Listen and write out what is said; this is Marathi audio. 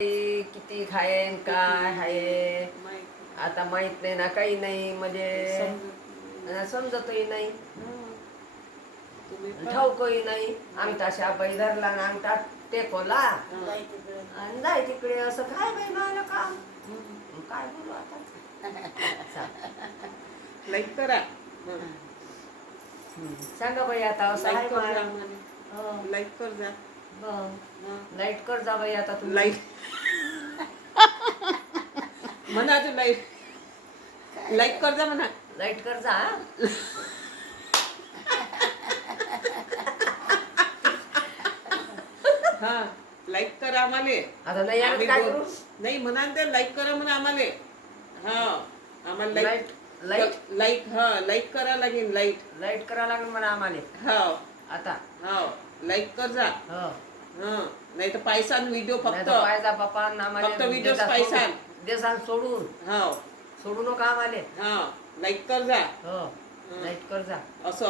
किती खायन काय आहे आता माहित नाही ना, काही नाही म्हणजे समजतही नाही, ठाऊकही नाही. आम्ही तशा बाई धरला ना आमटा टेकोला आणि जाय तिकडे असं काय बाई मला काम काय बोलू आता. लाईक करा, सांगा बाई आता असं आहे मला. लाईक कर जा, लाईट कर जा बाई आता तुम्ही. लाईक म्हणा तू लाईक कर जा म्हणा. लाईट कर जा. हा लाईक करा आम्हाले. आता नाही आलं काय करू. नाही म्हणा ते लाईक करा म्हणा आम्हाले. हा आम्हाला लाईट लाईट लाईक हा लाईक करा लागेल. लाईट करा लागेल म्हणा आम्हाला. हो आता हो लाईक कर जा. हो नाही तर पैसान व्हिडिओ फक्त पाहिजा बापा फक्त व्हिडिओ पैसान देसान सोडून हो सोडू नका आम्हाला. हा लाईक कर जा. हो लाईट कर जा असं